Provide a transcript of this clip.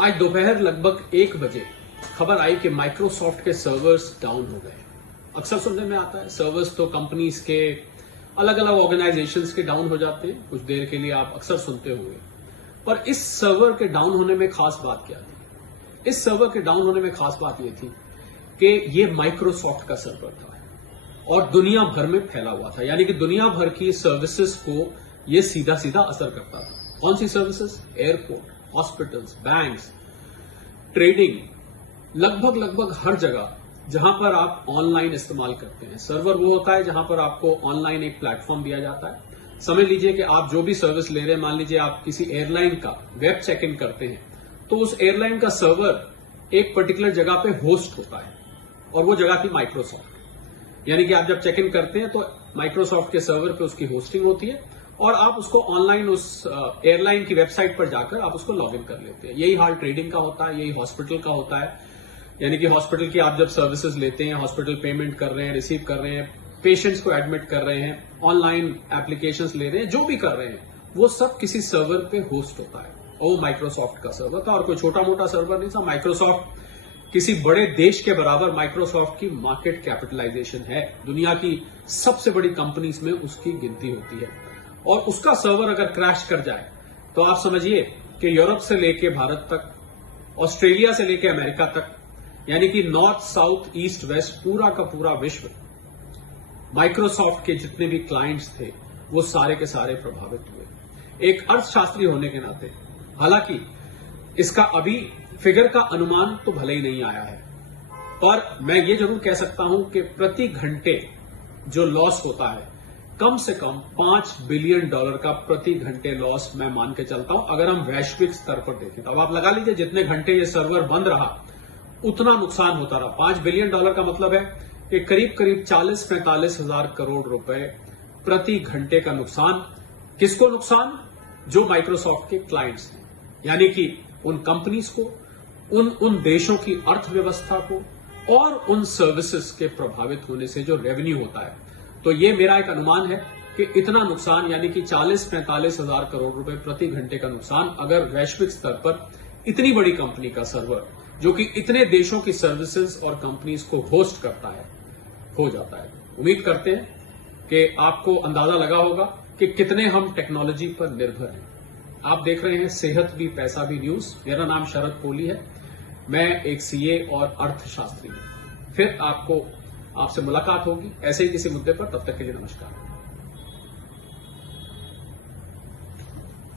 आज दोपहर लगभग 1 बजे खबर आई कि माइक्रोसॉफ्ट के सर्वर्स डाउन हो गए। अक्सर सुनने में आता है सर्वर्स तो कंपनीज के अलग अलग ऑर्गेनाइजेशंस के डाउन हो जाते हैं, कुछ देर के लिए आप अक्सर सुनते होंगे। पर इस सर्वर के डाउन होने में खास बात क्या थी? इस सर्वर के डाउन होने में खास बात यह थी कि ये माइक्रोसॉफ्ट का सर्वर था और दुनिया भर में फैला हुआ था, यानी कि दुनिया भर की सर्विसेज को यह सीधा सीधा असर करता था। कौन सी services? Airport, hospitals, banks, trading, लगभग हर जगह जहां पर आप ऑनलाइन इस्तेमाल करते हैं। सर्वर वो होता है जहां पर आपको ऑनलाइन एक प्लेटफॉर्म दिया जाता है। समझ लीजिए कि आप जो भी सर्विस ले रहे हैं, मान लीजिए आप किसी एयरलाइन का वेब चेक इन करते हैं, तो उस एयरलाइन का सर्वर एक पर्टिकुलर जगह पे होस्ट होता है और वो जगह थी माइक्रोसॉफ्ट। यानी कि आप जब चेक इन करते हैं तो माइक्रोसॉफ्ट के सर्वर पे उसकी होस्टिंग होती है और आप उसको ऑनलाइन उस एयरलाइन की वेबसाइट पर जाकर आप उसको लॉग इन कर लेते हैं। यही हाल ट्रेडिंग का होता है, यही हॉस्पिटल का होता है। यानी कि हॉस्पिटल की आप जब सर्विसेज लेते हैं, हॉस्पिटल पेमेंट कर रहे हैं, रिसीव कर रहे हैं, पेशेंट्स को एडमिट कर रहे हैं, ऑनलाइन एप्लीकेशंस ले रहे हैं, जो भी कर रहे हैं वो सब किसी सर्वर पे होस्ट होता है। और माइक्रोसॉफ्ट का सर्वर था और कोई छोटा मोटा सर्वर नहीं था। माइक्रोसॉफ्ट किसी बड़े देश के बराबर माइक्रोसॉफ्ट की मार्केट कैपिटलाइजेशन है। दुनिया की सबसे बड़ी कंपनीज में उसकी गिनती होती है और उसका सर्वर अगर क्रैश कर जाए तो आप समझिए कि यूरोप से लेके भारत तक, ऑस्ट्रेलिया से लेके अमेरिका तक, यानी कि नॉर्थ, साउथ, ईस्ट, वेस्ट, पूरा का पूरा विश्व माइक्रोसॉफ्ट के जितने भी क्लाइंट्स थे वो सारे के सारे प्रभावित हुए। एक अर्थशास्त्री होने के नाते, हालांकि इसका अभी फिगर का अनुमान तो भले ही नहीं आया है, पर मैं ये जरूर कह सकता हूं कि प्रति घंटे जो लॉस होता है, कम से कम $5 बिलियन का प्रति घंटे लॉस मैं मान के चलता हूं अगर हम वैश्विक स्तर पर देखें। तो अब आप लगा लीजिए जितने घंटे ये सर्वर बंद रहा उतना नुकसान होता रहा। $5 बिलियन का मतलब है कि करीब 40-45 हजार करोड़ रुपए प्रति घंटे का नुकसान। किसको नुकसान? जो माइक्रोसॉफ्ट के क्लाइंट्स हैं, यानी कि उन कंपनीज को, उन देशों की अर्थव्यवस्था को और उन सर्विसेज के प्रभावित होने से जो रेवेन्यू होता है। तो ये मेरा एक अनुमान है कि इतना नुकसान, यानी कि 40-45 हजार करोड़ रुपए प्रति घंटे का नुकसान अगर वैश्विक स्तर पर इतनी बड़ी कंपनी का सर्वर जो कि इतने देशों की सर्विसेज और कंपनीज को होस्ट करता है, हो जाता है। उम्मीद करते हैं कि आपको अंदाजा लगा होगा कि कितने हम टेक्नोलॉजी पर निर्भर हैं। आप देख रहे हैं सेहत भी पैसा भी न्यूज। मेरा नाम शरद कोहली है, मैं एक सीए और अर्थशास्त्री हूं। फिर आपसे मुलाकात होगी ऐसे ही किसी मुद्दे पर। तब तक के लिए नमस्कार।